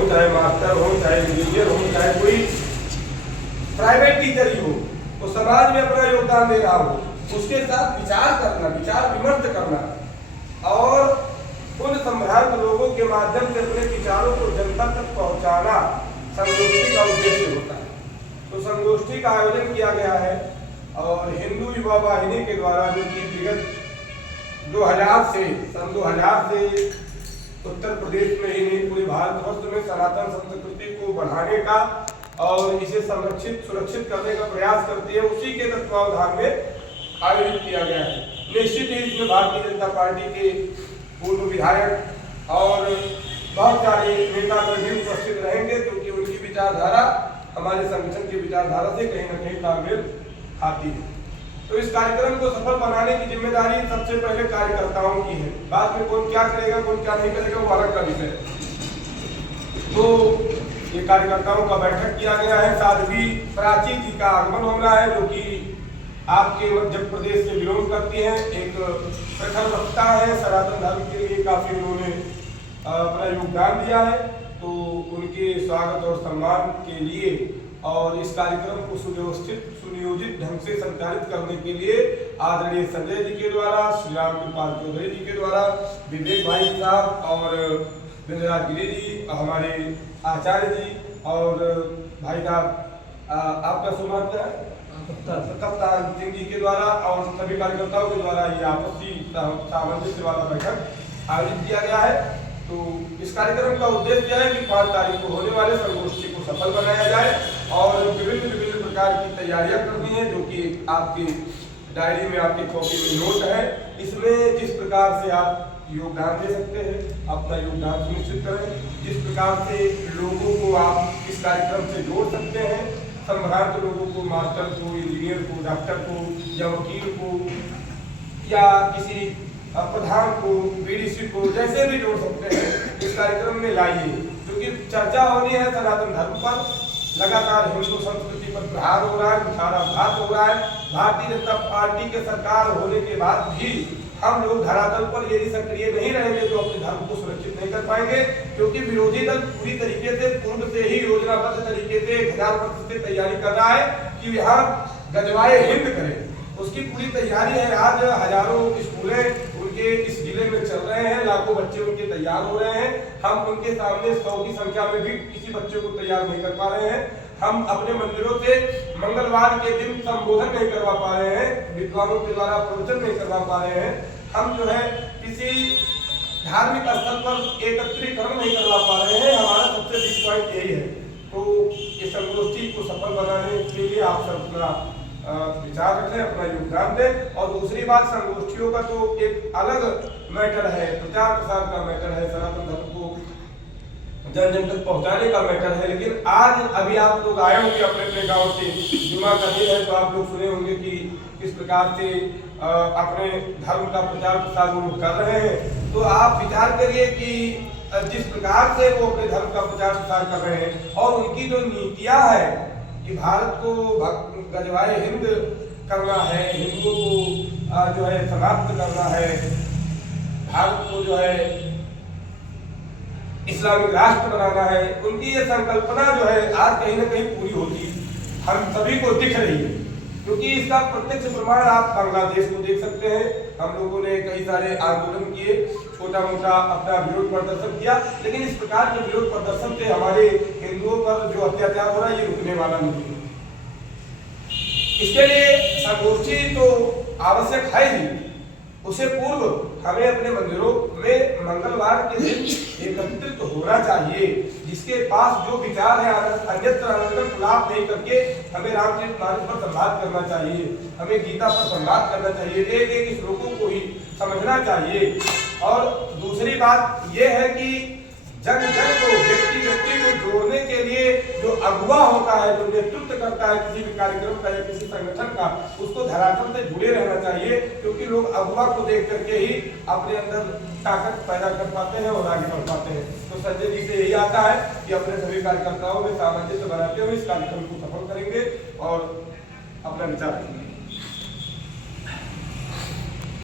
हो, चाहे मास्टर हो, चाहे इंजीनियर हो, चाहे कोई प्राइवेट टीचर ही हो, वो समाज में अपना योगदान दे रहा हो, उसके साथ विचार करना, विचार विमर्श करना और उन संभ्रांत लोगों के माध्यम से अपने विचारों को जनता तक पहुंचाना संगोष्ठी का उद्देश्य होता है। तो संगोष्ठी का आयोजन किया गया है और हिंदू युवा वाहिनी के द्वारा, जो कि विगत 2000 से सन 2000 से उत्तर प्रदेश में ही नहीं पूरे भारतवर्ष में सनातन संस्कृति को बढ़ाने का और इसे संरक्षित सुरक्षित करने का प्रयास करती है, उसी के तत्वावधान में आयोजित किया गया है। निश्चित ही इसमें भारतीय जनता पार्टी के पूर्व विधायक और बहुत सारे नेतागण भी उपस्थित रहेंगे, क्योंकि उनकी विचारधारा हमारे संगठन की विचारधारा से कहीं न कहीं तालमेल खाती है। तो इस कार्यक्रम को सफल बनाने की जिम्मेदारी सबसे पहले कार्यकर्ताओं की है। बाद में कौन क्या करेगा, कौन क्या नहीं करेगा, वो अलग का विषय है। तो ये कार्यकर्ताओं का बैठक किया गया है। साध्वी प्राची जी का आगमन हो रहा है, जो कि आपके मध्य प्रदेश से बिलोंग करती हैं, एक प्रखर वक्ता है, सनातन धर्म के लिए काफी उन्होंने अपना योगदान दिया है। तो उनके स्वागत और सम्मान के लिए और इस कार्यक्रम को सुव्यवस्थित सुनियोजित ढंग से संचालित करने के लिए आदरणीय संजय जी के द्वारा, श्री राम कृपाल चौधरी जी के द्वारा, विवेक भाई साहब और विनराज गिरी जी, हमारे आचार्य जी और भाई साहब आपका सुनाम क्या है, कप्तान सिंह जी के द्वारा और सभी कार्यकर्ताओं के द्वारा ये आपसी सामंजस्य वाला बैठक आयोजित किया गया है। तो इस कार्यक्रम का उद्देश्य है कि 5 तारीख को होने वाले संगोष्ठी को सफल बनाया जाए और विभिन्न प्रकार की तैयारियां करनी है, जो कि आपकी डायरी में, आपकी कॉपी में नोट है। इसमें जिस प्रकार से आप योगदान दे सकते हैं, अपना योगदान सुनिश्चित करें। जिस प्रकार से लोगों को आप इस कार्यक्रम से जोड़ सकते हैं, संभ्रांत लोगों को, मास्टर को, इंजीनियर को, डॉक्टर को या वकील को या किसी प्रधान को, बीडीसी को, जैसे भी जोड़ सकते हैं, इस कार्यक्रम में लाइए, क्योंकि चर्चा होनी है सनातन धर्म पर। लगातार हिंदू संस्कृति पर प्रहार हो रहा है, कुठाराघात हो रहा है। भारतीय जनता पार्टी के सरकार होने के बाद भी हम लोग धरातल पर यदि सक्रिय नहीं रहेंगे तो अपने धर्म को सुरक्षित नहीं कर पाएंगे, क्योंकि विरोधी दल पूरी तरीके से पूर्व से ही योजनाबद्ध तरीके से 1000% से तैयारी कर रहा है कि यहाँ गजवाए हिंद करें। उसकी पूरी तैयारी है। आज हजारों स्कूलें उनके इस जिले में चल रहे हैं, लाखों बच्चे उनके तैयार हो रहे हैं। हम उनके सामने 100 की संख्या में भी किसी बच्चे को तैयार नहीं कर पा रहे हैं। हम अपने मंदिरों से मंगलवार के दिन संबोधन नहीं करवा पा रहे हैं, विद्वानों के द्वारा प्रवचन नहीं करवा पा रहे हैं। हम जो है किसी धार्मिक स्थल पर एकत्रीकरण नहीं करवा पा रहे हैं। हमारा सबसे बिग पॉइंट यही है। तो इस संगोष्ठी को सफल बनाने के लिए आप सब अपना विचार रखें, अपना योगदान दें। और दूसरी बात, संगोष्ठियों का तो एक अलग मैटर है, प्रचार प्रसार का मैटर है, सनातन धर्म को जन जन तक पहुंचाने का मैटर है। लेकिन आज अभी आप लोग आए होंगे अपने अपने गाँव से, जुमा का दिन है, तो आप लोग सुने होंगे कि किस प्रकार से अपने धर्म का प्रचार प्रसार वो कर रहे हैं। तो आप विचार करिए कि जिस प्रकार से वो अपने धर्म का प्रचार प्रसार कर रहे हैं और उनकी जो नीतियां है कि भारत को गजवाए हिंद करना है, हिंदुओं को जो है समाप्त करना है, भारत को जो है इस्लामिक राष्ट्र बनाना है, उनकी ये संकल्पना जो है आज कहीं ना कहीं पूरी होती हम सभी को दिख रही है। क्योंकि इसका प्रत्यक्ष प्रमाण आप बांग्लादेश को देख सकते हैं। हम लोगों ने कई सारे आंदोलन किए, छोटा मोटा अपना विरोध प्रदर्शन किया, लेकिन इस प्रकार के विरोध प्रदर्शन से हमारे हिंदुओं पर जो अत्याचार हो रहा है ये रुकने वाला नहीं है। इसके लिए संगोष्ठी तो आवश्यक है ही, उससे पूर्व हमें अपने मंदिरों में मंगलवार के दिन एकत्रित होना चाहिए। जिसके पास जो विचार है अन्यत्र खुलाफ नहीं करके हमें रामचरितमानस पर संवाद करना चाहिए, हमें गीता पर संवाद करना चाहिए, एक एक श्लोकों को ही समझना चाहिए। और दूसरी बात यह है कि जन जन को, व्यक्ति व्यक्ति को जोड़ने के लिए जो अगुवा होता है, जो नेतृत्व करता है किसी भी कार्यक्रम का या किसी संगठन का, उसको धरातल से जुड़े रहना चाहिए। क्योंकि लोग अगुवा को देख करके ही अपने अंदर ताकत पैदा कर पाते हैं और आगे बढ़ पाते हैं। तो संजय जी से यही आता है कि अपने सभी कार्यकर्ताओं में सामंजस्य बनाते हुए इस कार्यक्रम को सफल करेंगे और अपना विचार रखेंगे।